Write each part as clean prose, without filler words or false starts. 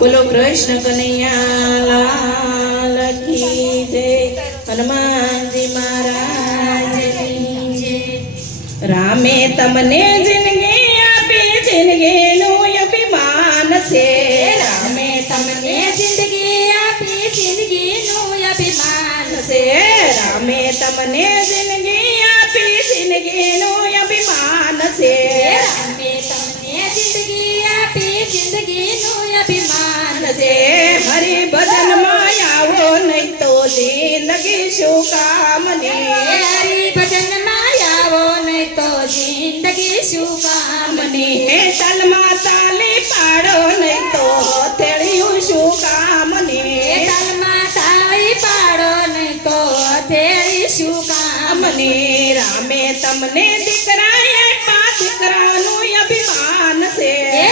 बोलो कृष्ण कन्हैया लाल की जय। हनुमान जी महाराज की जय। रामे तमने जिंदगी आपी जिंदगी नु अभिमान से। रामे तमने जिंदगी आपी जिंदगी नु अभिमान से। रामे तमने जिंदगी आपी जिंदगी नु अभिमान से। रामे तमने जिंदगी आपी जिंदगी नु अभिमान से। हरि भजन मायावो नहीं तो जिंदगी शू काम ने। हरि भजन मायावो नहीं तो जिंदगी शू काम ने। तलमा ताली पाड़ो नहीं तो हथेळिયું शू काम ने। तलमा ताली पाड़ो नहीं तो हथेળી शू काम ने। रामे तमने દીકરાએ પા દીકરાનું અભિમાન છે।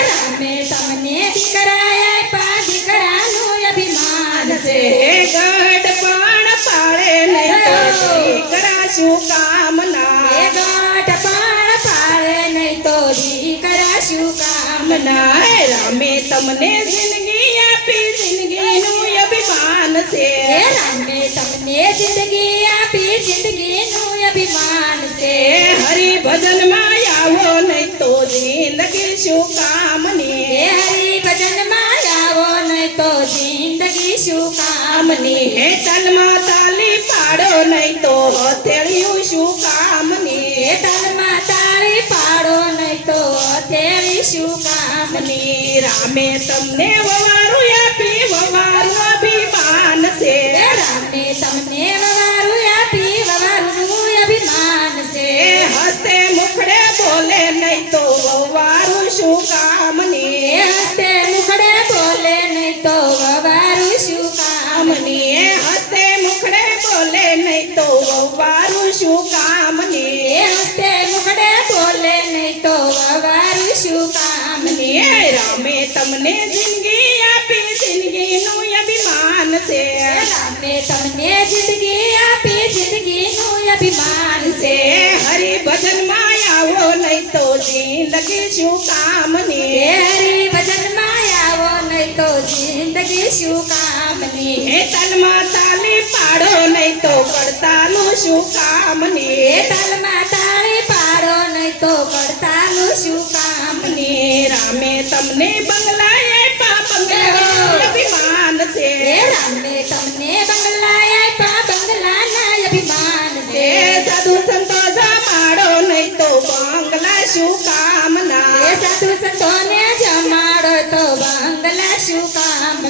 રામે તમને દીકરાએ પા દીકરાનું અભિમાન છે। ગઢપણ પાળે નહીં તો દીકરા શું કામના। ગઢપણ પાળે નહીં તો દીકરા શું કામના। રામે તમને જિંદગી આપી જિંદગીનું અભિમાન છે। રામે તમને જિંદગી આપી જિંદગીનું અભિમાન છે। હરિ ભજનમાં આવો નહીં તો જિંદગી શું કામની। હરિ ભજનમાં આવો નહીં તો જિંદગી શું કામની। તલમાં તાલી પાડો નહીં તો હથેળિયું શું કામની। તલમાં તાળી પાડો નહીં તો હથેળી શું કામની। રામે તમને વવારું આપી વવારું અભિમાન છે। રામે તમને વવારું આપી વવારું અભિમાન છે। હસ્તે મુખડે બોલે નહીં તો વવારું શું કામની। હસ્તે મુખડે બોલે નહીં તો વવારું શું કામની। હસ્તે મુખડે બોલે નહીં તો વવારું શું કામની। હસ્તે મુખડે બોલે નહીં તો વવારું શું કામની। રામે તમને જિંદગી આપી જિંદગીનું અભિમાન છે। રામે તમને જિંદગી આપી જિંદગીનું અભિમાન છે। હરિ ભજનમાં આવો નહીં તો જિંદગી શું કામની। હરિ ભજનમાં આવો નહીં તો જિંદગી શું કામની। તલમાં તાલી પાડો નહીં તો પડતાનું શું કામની। તલમાં તાળી પાડો નહીં તો પડતાનું શું કામની। રામે તમને બંગલાએ પા બંગલાનું અભિમાન છે। રામે તમને બંગલા આપ્યા બંગલાના અભિમાન છે। સાધુ સંતો જમાડો નહીં તો બંગલા શું કામના। સાધુ સંતોને જમાડો તો બંગલા શું કામના।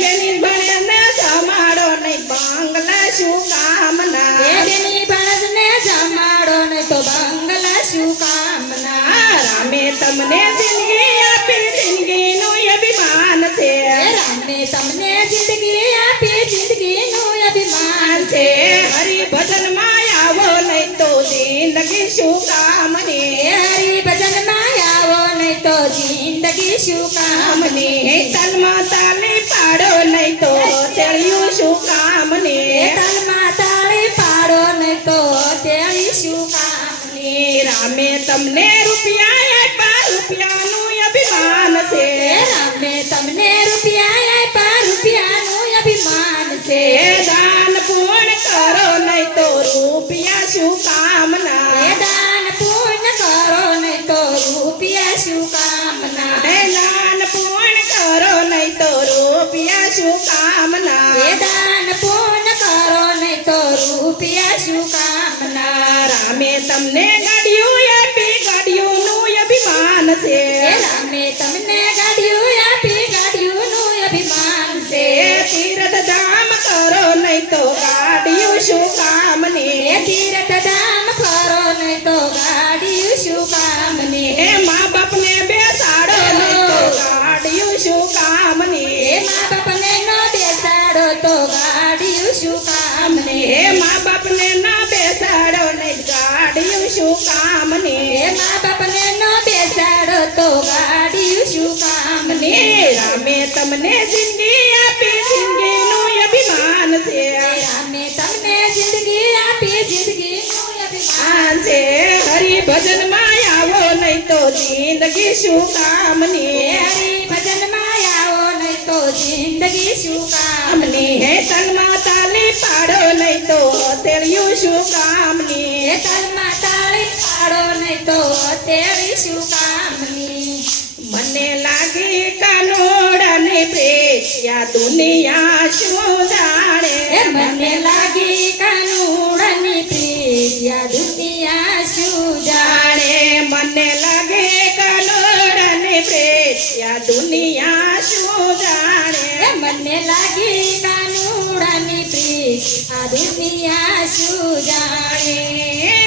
બેની ભણે જમાડો નહીં બંગલા શું કામના। બેની બળદને જમાડો ને તો બંગલા શું કામના। રામે તમને જિંદગી આપી જિંદગીનું અભિમાન છે। રામે તમને જિંદગી આપી જિંદગીનું અભિમાન છે। હરિ ભજનમાં આવો નહીં તો જિંદગી શું કામની। હરિ ભજનમાં આવો નહીં તો જિંદગી શું કામની। તલમાં તાલી પાડો નહીં તો તેળિયું શું કામની। તલમાં તાળી પાડો નહીં તો તેળી શું કામની। રામે તમને રૂપિયા આપ્યા રૂપિયાનું અભિમાન છે। રામે તમને રૂપિયા આપ્યા રૂપિયાનું અભિમાન છે। દાન પૂર્ણ કરો નહીં તો રૂપિયા શું કામના। દાન પૂર્ણ કરો નહીં તો રૂપિયા શું કામના। દાન પૂર્ણ કરો નહીં તો રૂપિયા શું કામના। દાન પૂર્ણ કરો નહીં તો રૂપિયા શું કામના। રામે તમને ગાડીયું આપી ગાડીયુંનું અભિમાન છે। રામે તમને ગાડીયું આપી ગાડીયુંનું અભિમાન છે। તીર્થ ધામ કરો નહીં તો ગાડીયું શું કામની। તીર્થ ધામ કરો નહીં તો ગાડીયું શું કામની। મા બાપને બેસાડો નહીં તો ગાડીયું શું કામની। મા બાપને ન બેસાડો તો ગાડીયું શું કામની। મા બાપને ના બેસાડો નહીં ગાડીયું શું કામની। મા બાપને ન બેસાડો તો ગાડીયું શું કામની। રામે તમને જિંદગી આપી જિંદગીનું અભિમાન છે। રામે તમને જિંદગી આપી જિંદગીનું અભિમાન છે। હરિ ભજનમાં આવો નહીં તો જિંદગી શું કામની હરિભજનમાં આવો નહીં તો જિંદગી શું કામની કામની હે તનમાં તાલી પાડો નહીં તો તેળિયું શું કામની તલમાં તાળી પાડો નહીં તો તેરી શું કામની મને લાગી કાનોડાને પ્રેત્યા દુનિયા શું જાણે મને લાગી કાનુડાની પ્રિયા દુનિયા શું જાણે જાણે મને લાગે કાનોડાને પ્રેત્યા દુનિયા શું જાણે મને લાગી કાનુડાની પ્રિયા દુનિયા શું જાણે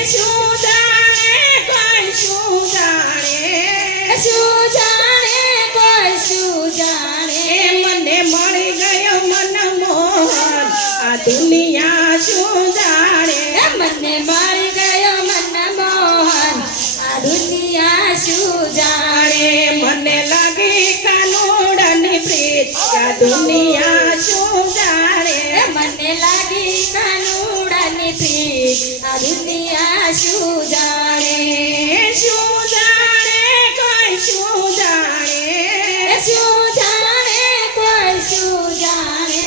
શું જાણે કોઈ શું જાણે શું જાણે કોઈ શું જાણે મને મળી ગયો મનમોહન આ દુનિયા શું જાણે મને મળી ગયો મનમોહન આ દુનિયા શું જાણે મને લાગે કાનોડાની પ્રીત આ દુનિયા શું જાણે મને લાગી કાનુડાની પ્રીત આ દુનિયા શું જાણે શું જાણે કોઈ શું જાણે શું જાણે કોઈ શું જાણે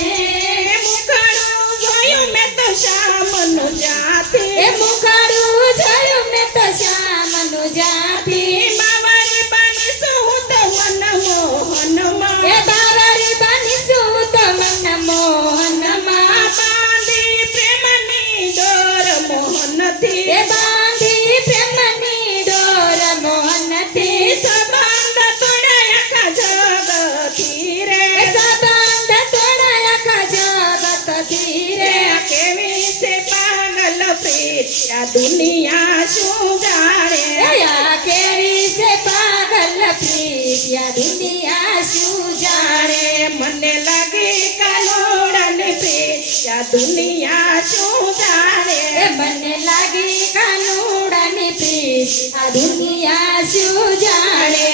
મુખડું જોયું મેં તો શામનું એ જાતી મુખડું જોયું મેં તો શ્યામનું જાતી બાવરી બનીશું હું તો મનમોહનમાં એ બાવરી બનીશું તો મનમોહનમાં બાંધી પ્રેમની દોર મોહનથી એ બાંધી પ્રેમની ડોર મોહનથી સંબંધ તોડાયા જગતથી રે એ સંબંધ તોડાયા જગતથી રે કેવી છે પાગલ પ્રીત આ દુનિયા શું જાણે આ કેવી છે પાગલ પ્રીત આ દુનિયા શું જાણે મને લાગે કાનોડાની પ્રીત આ દુનિયા શું જાણે મને લાગી કાનુડાની પ્રીત આ દુનિયા શું જાણે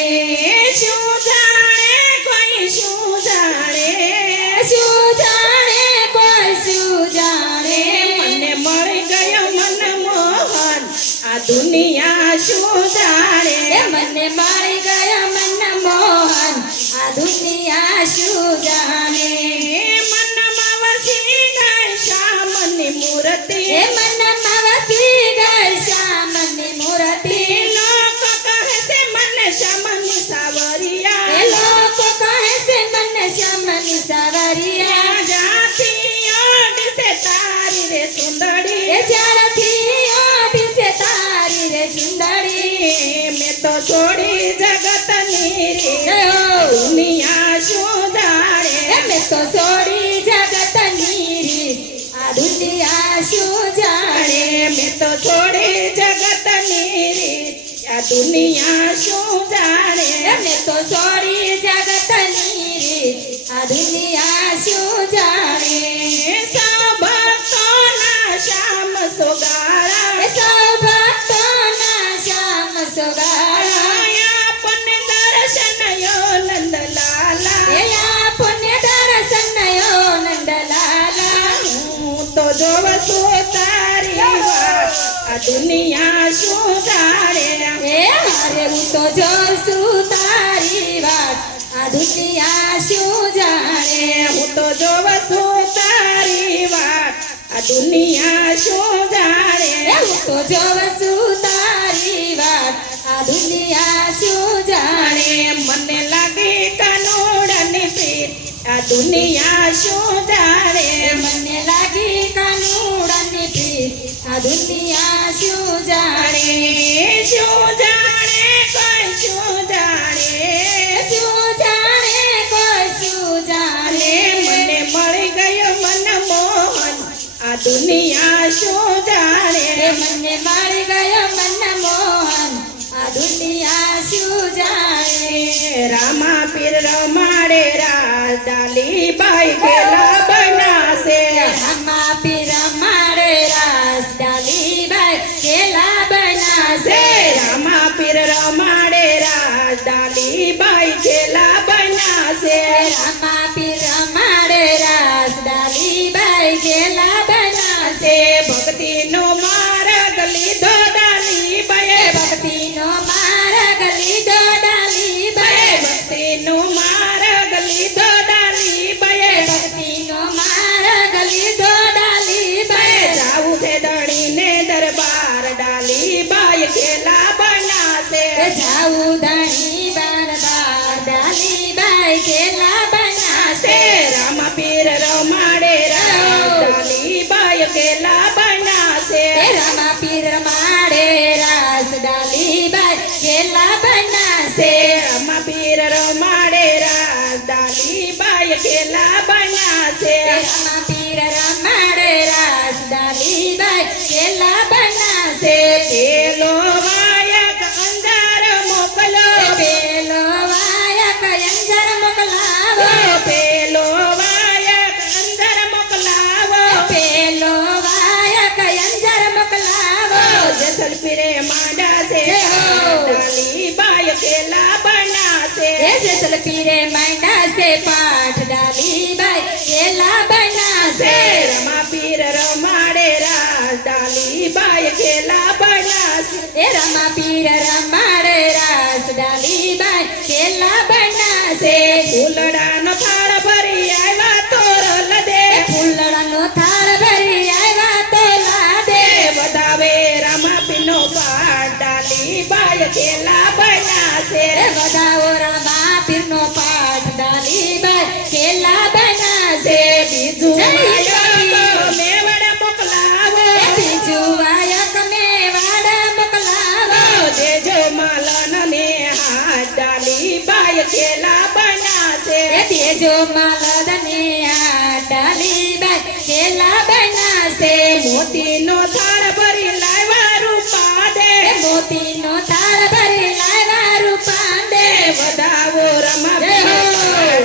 શું જાણે કોઈ શું જાણે શું જાણે કોઈ શું જાણે મને મળી ગયો મનમોહન આ દુનિયા શું જાણે મને મળી ગયો મનમોહન આ દુનિયા શું જાણે મનમાં વસી ગઈ શામની મૂર્તિ એ મનમાં વસી ગઈ શ્યામની મૂર્તિ લોકો કહે છે મને શામની સાવરિયા એ લોકો કહે છે મને શ્યામની સાવરિયા જાતી ઓડિસે તારી રે સુંદરી એ જ્યારથી ઓઢી છે તારી રે સુંદરી મેં તો છોડી જગતની રે જયો દુનિયા શું જાણે મેં તો છોડી જગતની રીત આ દુનિયા શું જાણે મેં તો છોડી જગતની રીત આ દુનિયા શું જાણે મેં તો છોડી જગતની રીત આ દુનિયા શું જાણે સૌ ભક્તોના શ્યામ સોગાળા એ સૌ ભક્તોના શ્યામ સોગાળા આપણને દર્શન યો નંદલાલા એ આપણને દર્શન યો નંદલાલા હું તો જોવ છું તારી વાત આ દુનિયા શું જાણે એ હારે હું તો જોઉં છું તારી વાત આ દુનિયા શું જાણે હું તો જોવ છું તારી વાત આ દુનિયા શું જાણે હું તો જોઉં છું તારી વાત આ દુનિયા શું જાણે મને લાગે કાનોડાની પ્રીત આ દુનિયા શું જાણે મને લાગી કાનુડાની પ્રીત આ દુનિયા શું જાણે શું જાણે કોઈ શું જાણે શું જાણે કોઈ શું જાણે મને મળી ગયો મનમોહન આ દુનિયા શું જાણે મને મળી ગયો મનમોહન આ દુનિયા શું જાણે રામા પીર રમાડે રાજ ડાલીબાઈ ખેલા બનાશે રામા પીર મારે રાસ ડાલીબાઈ કેલા બનાશે રામા પીર રમાડે રાજ ડાલીબાઈ ખેલા બનાશે રામા પીર મારે રાસ ડાલીબાઈ કેલા બનાશે ભક્તિનો માર્ગ લીધો ડાલીબાઈએ ભક્તિનો માર્ગ લીધો એ જાવું ધણી બારદાર ડાલીબાઈ કેલા બનાશે રામા પીર રમાડે રાસ ડાલીબાઈ કેલા બનાશે એ રમા પીર રમાડે રાસ ડાલીબાઈ કેલા બનાશે રામા પીર રમાડે રાસ ડાલીબાઈ કેલા બનાશે રમા પીર રમાડે રાસ ડાલીબાઈ કેલા બનાશે પેલો વાયક અંધાર મોકલો પેલો વાયક અંજર મોકલાવો પેલો વાયક અંધાર મોકલાવો પેલો વાયક અંજર મોકલાવો જેસલ પીરે માંડાશે જય હો. ડાલીબાઈ કેલા બનાશે એ જેસલ પીરે માંડાશે પાઠ ડાલીબાઈ કેલા બનાશે રમા પીર રમાડે રાસ ડાલીબાઈ કેલા બનાશે એ રમા પીર રમાડે રાસ ડાલીબાઈ કેલા બનાશે ફૂલડાનો થાળ ભરી આવ્યા તોરલ દે ફૂલડાનો થાળ ભરી આવ્યા તો લાદે વધાવે રામા પીનો પાઠ ડાલીબાઈ કેલા બનાશે એ વધાવો રમા પીરનો પાઠ ડાલીબાઈ કેલા બનાશે બીજું જય વાયક મેવડ મોકલાવો એ બીજું વાયક મેવાડા મોકલાવો દેજો માલન ને હાથ ડાલીબાઈ કેલા બનાશે એ દેજો માલદને આ ડાલીબાઈ કેલા બનાશે મોતીનો થાળ ભરી લાવ્યા રૂપા દે એ મોતીનો થાળ ભરી લાવ્યા રૂપાંદે વધાવો રમા જય હો.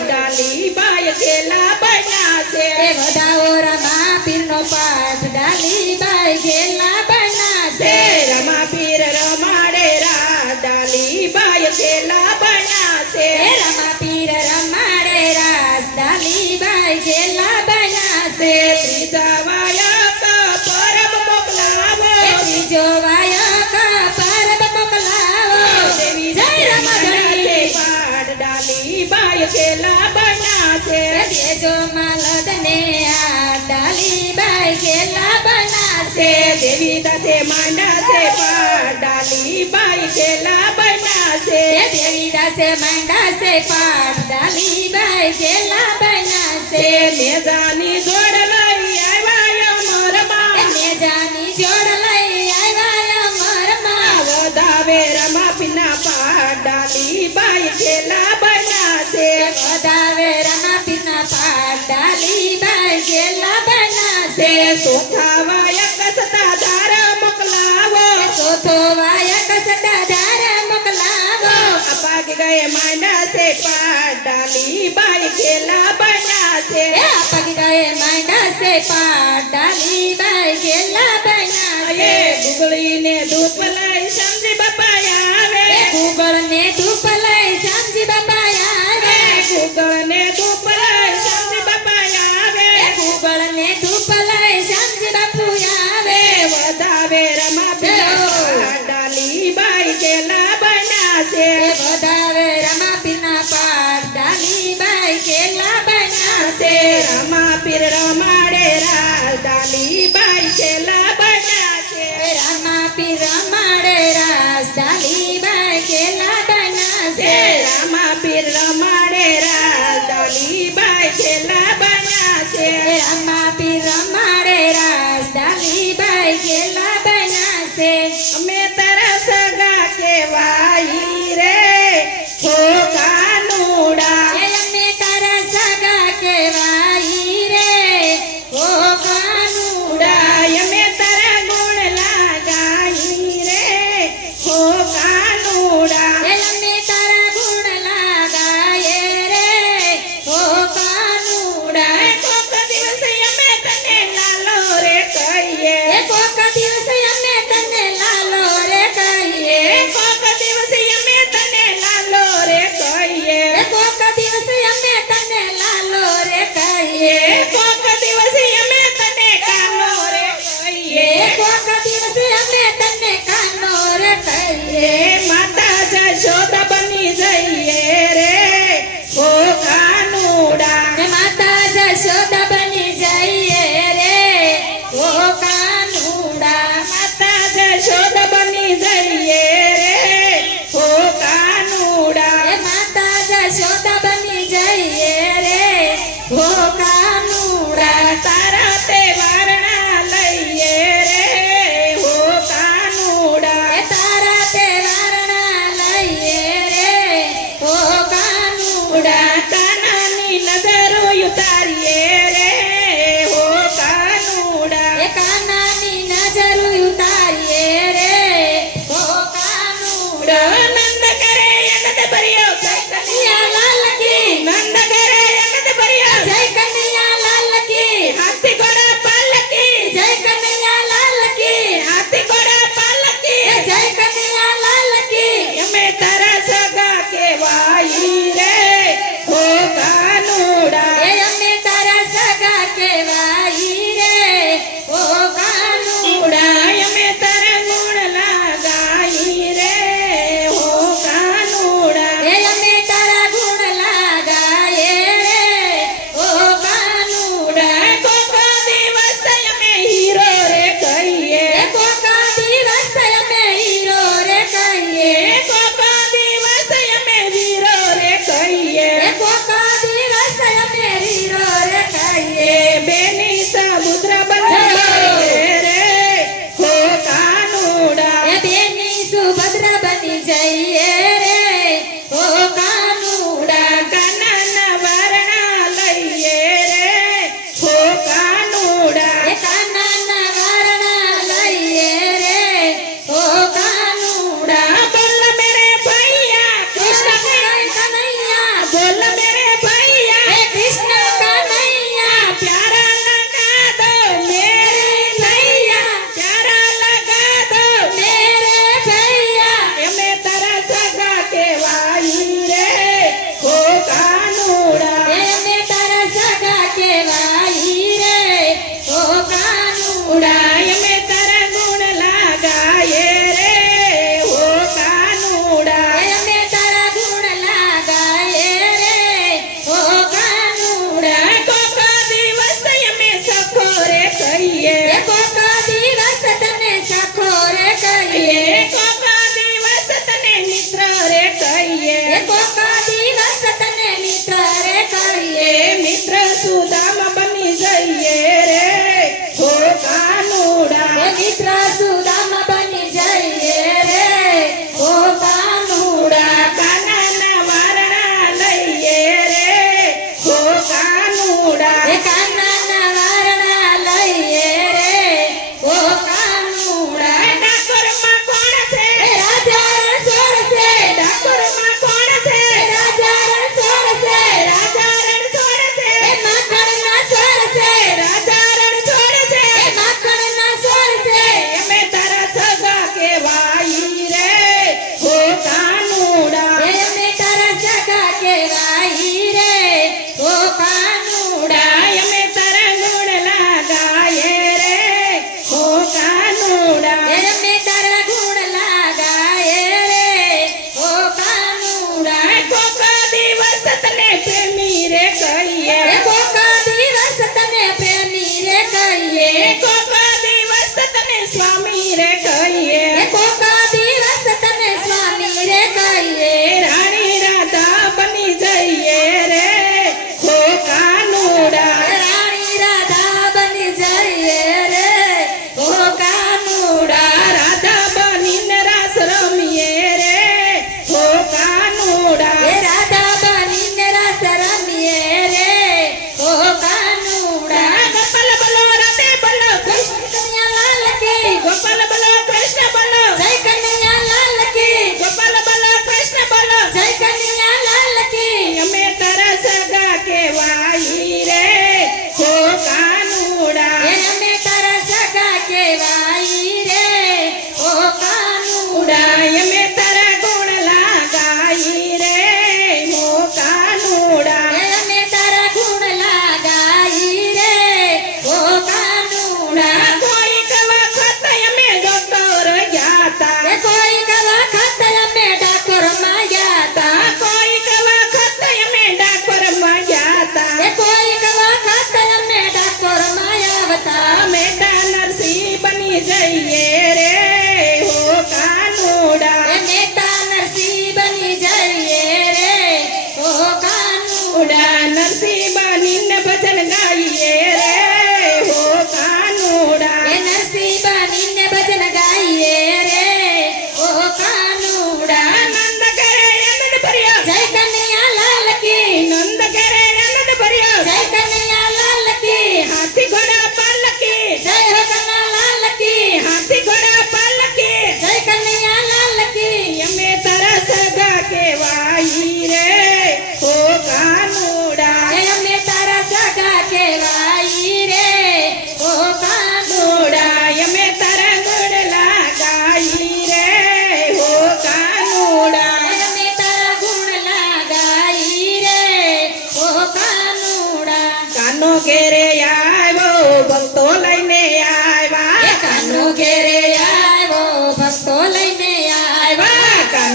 ડાલીબાઈ કેલા બનાશે એ વધાવો રમા પીરનો પાઠ ડાલીબાઈ કેલા બનાશે રમા પીર રમાડે રાસ ડાલીબાઈ કેલા બનાશે એ રમા પીર રમાડે રાસ ડાલીબાઈ કેલા બનાશે ત્રીજા વાયક પરબ મોકલાવો એ ત્રીજો વાયક પરબ મોકલાવો દેવી જય રમાધણી પાઠ ડાલીબાઈ કેલા બનાશે એ દેજો માલદને આ ડાલીબાઈ કેલા બનાશે દેવી દાસે માંડાશે પાઠ ડાલીબાઈ કેલા બનાશે એ દેવી દાસે માંડાશે પાઠ ડાલીબાઈ કેલા બનાશે મેજાની જોડ લઈ આવ્યા અમરમાં એ મેજાની જોડ લઈ આવ્યા અમરમાં વધાવે રમા પીના પાઠ ડાલીબાઈ કેલા બનાશે એ વધાવે રમા પીરના પાઠ ડાલીબાઈ કેલા બનાશે ચોથા વાયક સતાધાર મોકલાવો ચોથો વાયક સદાધાર મોકલાવો અપાગ ગયે માંડાશે પાઠ ડાલીબાઈ કેલા બનાશે એ પગ ગયે માંડાશે પાઠ ડાલીબાઈ કેલા બનાશે ગુગળીને દૂધ પલાય સમજી બાપા આવે એ ગુગળને ધૂપ લઈ સમજી બાપા આવે ગુગળને દૂધ પલાય સમજી બાપા આવે એ ગુગળને ધૂપ લઈ સમજી બાપુ આવે વધાવે રમા પીના ડાલીબાઈ કેલા બનાશે એ વધાવે રમા પીરના પાઠ ડાલીબાઈ કેલા બનાશે રમા પીર રમાડે રાસ ડાલીબાઈ કેલા બનાશે એ રમા પીર રમાડે રાસ ડાલીબાઈ કેલા બનાશે રામા પીર રમાડે રાસ ડાલીબાઈ કેલા બનાશે એ રમા પીર રમાડે રાસ ડાલીબાઈ કેલા બનાશે અમે તારા સગા કેવાઈ રે ખોકાનુડા એ અમે તારા સગા કહેવાઈ રે ઓ કાનુડા અમે તારા ગુણ લાગાઈ રે ખોકાનુડા નંદ કરે અનંત ભર્યો જય કનૈયા લાલ કી નંદ કરે અનંત ભર્યો જય કનૈયા લાલ કી હાથી ઘોડા પાલકી જય કનૈયા લાલ કી હાથી ઘોડા પાલકી જય કનૈયા લાલ કી અમે તારા સગા કેવાઈ રે હો કાનુડા એ અમે તારા સગા કહેવાઈ રે ઓ કાનુડા અમે તારા ગુણ લાગાઈ રે હો કાનુડા એ અમે તારા ગુણ લાગાયે રે ઓ કાનુડા કોકો દિવસ અમે હીરો રે કહીએ એ કોકા દિવસ અમે હીરો રે કહીએ કોકો દિવસ અમે વીરો રે કહીએ એ કોકા દિવસ અમે હીરો રે કહીએ બેની સમુદ્ર બંધાઈએ રે હો કાનુડા એ બેની સુભદ્ર બની જઈએ રે ઓ કાનુડા કાનાના વારણા લઈએ રે હો કાનુડા એ કાનાના વારણા લઈએ રે ઓ કાનુડા બોલ મેરે ભૈયા કૃષ્ણ કૃષ્ણ કનૈયા બોલ મેરે ભૈયા હે કૃષ્ણ કનૈયા પ્યારા લગા દો મેરી નૈયા પ્યારા લગા દો મેરે ભૈયા અમે તારા સગા કેવાઈ રે હો કાનુડા એ અમે તારા સગા કહેવાઈ રે ઓ કાનુડા અમે તારા ગુણ લાગાયે રે હો કાનુડા એ અમે તારા ગુણ લાગાયે રે ઓ કાનુડા કોકો દિવસ અમે સખો રે કહીએ એ કોકા દિવસ તને સખો રે કહીએ કોકો દિવસ તને મિત્ર રે કહીએ એ કોકા દિવસ તને મિત્ર રે કહીએ મિત્ર સુદામ બની જઈએ રે હો કાનુડા એ મિત્ર સુદામ બની જઈએ રે ઓ કાનુડા કાનાના વારણા લઈએ રે હો કાનુડા એ કાનાના વારણા લઈએ રે ઓ કાનુડા ડાકોરમાં કોણ છે એ રાજા રણછોડ છે ડાકોરમાં કોણ છે એ રાજા રણછોડ છે રાજા રણછોડ છે એ માખણના સ્વર છે રાજા રણછોડ છે એ માખણના સ્વર છે અમે તારા સગા કેવાઈ રે હો કાનુડા એ અમે તારા સગા કહેવાઈ રે ઓ કાનુડા અમે તારા ગુણ લાગાયે રે હો કાનુડા એ અમે તારા ગુણ લાગાયે રે ઓ કાનુડા કોકો દિવસ તને પ્રેમી રે કહીએ એ કોકા દિવસ તને પ્રેમી રે કહીએ કોકો દિવસ તને સ્વામી રે કહીએ એ કોકા દિવસ તને સ્વામી રે કહીએ રાણી રાધા બની જઈએ રે હો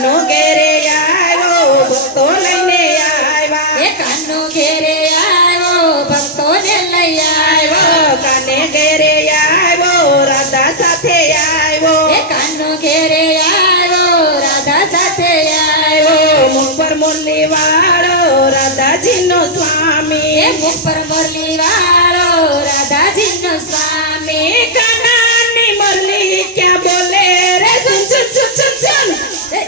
કાનો ઘેરે આવ્યો ભક્તો લઈને આવ્યા એ કાનો ઘેરે આવ્યો ભક્તોને લઈ આવ્યો કાને ઘેરે આવ્યો રાધા સાથે આવ્યો એ કાનો ઘેરે આવ્યો રાધા સાથે આવ્યો મુખ પર મુરલી વાળો રાધાજીનો સ્વામી એ મુખ પર મુરલી વાળો રાધાજીનો સ્વામી કાનાની મુરલી ક્યાં બોલે રે સુન સુન સુન સુન સુન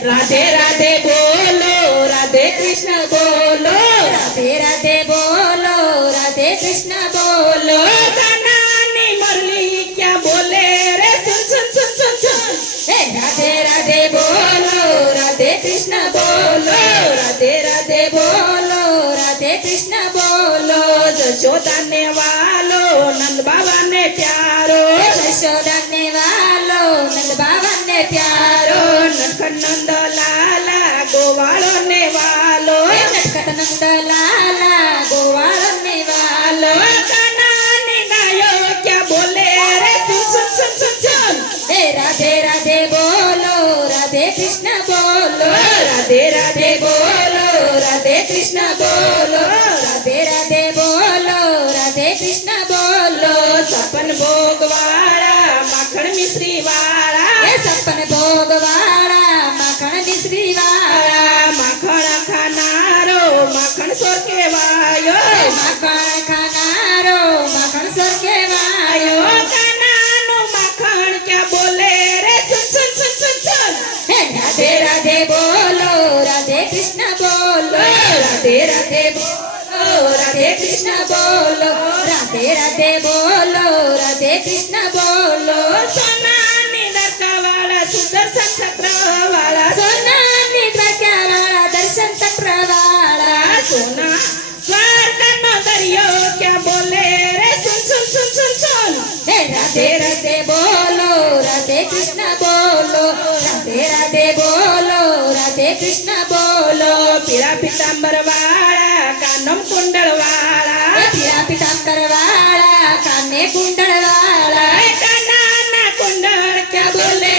રાધે રાધે બોલો રાધે કૃષ્ણ બોલો રાધે રાધે બોલો રાધે કૃષ્ણ બોલો કાનાની મુરલી ક્યાં બોલે રે સુન સુન સુન સુન સુન એ રાધે રાધે બોલો રાધે કૃષ્ણ બોલો રાધે રાધે બોલો રાધે કૃષ્ણ બોલો જશોદાને વાલો નંદ બાબાને પ્યારો યશોદાને વાલો નંદ બાબાને પ્યારો નટખટ નંદ લાલા ગોવાળો ને વાલો એ નટખટ નંદ લાલા ગોવાળો ને વાલો કાનાની ગાયો ક્યાં બોલે રે સુન સુન સુન સુન સુન એ રાધે રાધે બોલો રાધે કૃષ્ણ બોલો રાધે રાધે બોલો રાધે કૃષ્ણ બોલો રાધે રાધે બોલો રાધે કૃષ્ણ બોલો સપન ભોગ વાળા માખણ મિશ્રી વાળા એ સપન ભોગ વાળા માખણ મિશ્રી વાળા માખણ ખાનારો માખણ સોર કેવાયો માખણ ખાનારો માખણ સોર કહેવાયો કાનાનું માખણ ક્યાં બોલે રે સુન સુન સુન સુન સુન હે રાધે રાધે બોલો રાધે કૃષ્ણ બોલો રાધે રાધે બોલો રાધે કૃષ્ણ બોલો રાધે રાધે બોલો રાધે કૃષ્ણ બોલો સોનાની દરકા વાળા સુદર્શન ચક્ર વાળા સોનાની દ્વારકા વાળા દર્શન ચક્ર વાળા સોના સ્વર્ગનો દરિયો ક્યાં બોલે રે સુન સુન સુન સુન સુન હે રાધે રાધે બોલો રાધે કૃષ્ણ બોલો રાધે રાધે બોલો રાધે કૃષ્ણ બોલો પીળા પીતાંબર વાળા કાનમ કુંડળ વાળા પીળા પીતાંબર વાળા કાને કુંડળ વાળા કાનાના કુંડળ ક્યાં બોલે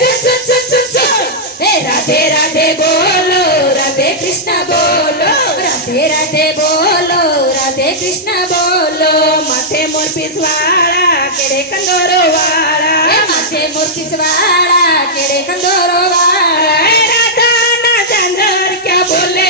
સુન સુન સુન સુન સુન હે રાધે રાધે બોલો રાધે કૃષ્ણ બોલો રાધે રાધે બોલો રાધે કૃષ્ણ બોલો માથે મોરપીસ વાળા કેડે કંદોરો એ વાળા માથે મૂર્તિસ વાળા કેડે કંદોરો વાળા રાધાના ચાંદર ક્યાં બોલે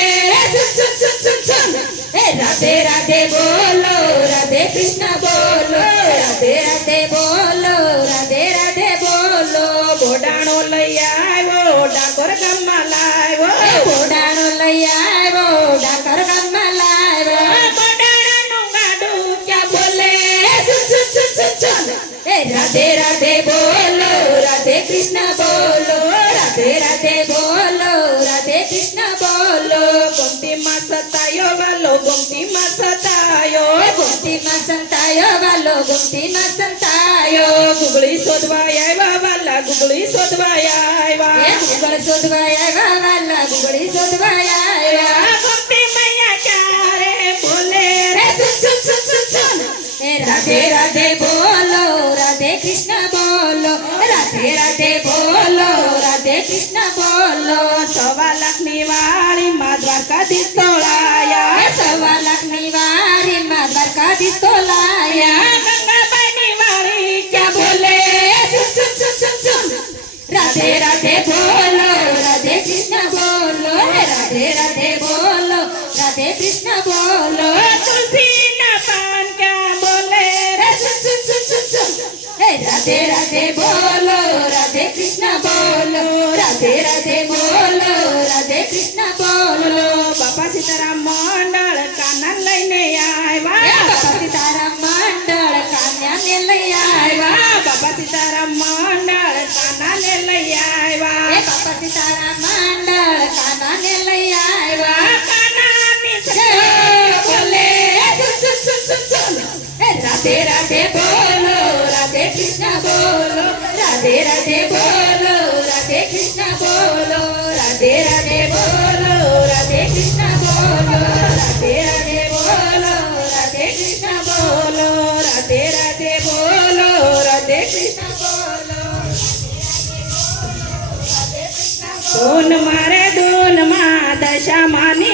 સુન સુન સુન સુન સુન હે રાધે રાધે બોલો રાધે કૃષ્ણ બોલો રાધે રાધે બોલો રાધે રાધે બોલો બોડાણો લઈ આવ્યો ડાકોર ગામમાં લાવ્યો ઘોડાનો લઈ આવ્યો ડાકર ગામમાં લાવ્યો બોડાણાનું ગાડું ક્યાં બોલે સુન સુન સુન સુન સુન હે રાધે રાધે બોલો રાધે કૃષ્ણ બોલો રાધે રાધે બોલો રાધે કૃષ્ણ બોલો ગોમતીમાં સતાયો વાલો ગોમતીમાં સતાયો ગોમતીમાં સંતાયો વાલો ગોમતીમાં સંતાયો ગુગળી શોધવા આવ્યા વાલા ગુગળી શોધવા એ આવ્યા ગુગળ શોધવા આવ્યા વાલા ગુગળી શોધવા આવ્યા ગોમતી મૈયા ક્યારે બોલે રે સુન સુન સુન સુન સુન હે રાધે રાધે બોલો રાધે કૃષ્ણ બોલો રાધે રાધે બોલો રાધે કૃષ્ણ બોલો સવા લાખની વાળી માં દ્વારકાધીશ તોળાયા 1.25 લાખની વારીમાં દ્વારકાધીશ તો લાયા ગંગાબાઈની વાળી ક્યાં બોલે સુન સુન સુન સુન સુન રાધે રાધે બોલો રાધે કૃષ્ણ બોલો રાધે રાધે બોલો રાધે કૃષ્ણ બોલો તુલસીના પાન ક્યાં બોલે રે સુન સુન સુન સુન સુન હે રાધે રાધે બોલો રાધે કૃષ્ણ બોલો રાધે રાધે બોલો રાધે કૃષ્ણ બોલો બાપા સીતારામ મંડળ કાના લઈને આવ્યા બાપા સીતારામ મંડળ કાન્યાને લઈ આવ્યા બાપા સીતારામ મંડળ કાનાને લઈ આવ્યા બાપા સીતારામ મંડળ કાનાને લઈ આવ્યા કાનાની જય બોલે સુન સુન સુન સુન સુન રાધે રાધે બોલો રાધે કૃષ્ણ બોલો રાધે રાધે બોલો રાધે કૃષ્ણ બોલો રાધે રાધે બોલો રાધે કૃષ્ણ બોલો રાધે રાધે બોલો રાધે કૃષ્ણ બોલો રાધે રાધે બોલો રાધે કૃષ્ણ બોલો રાધે કૃષ્ણ બોલો ધૂન મારે ધૂનમાં દશામાની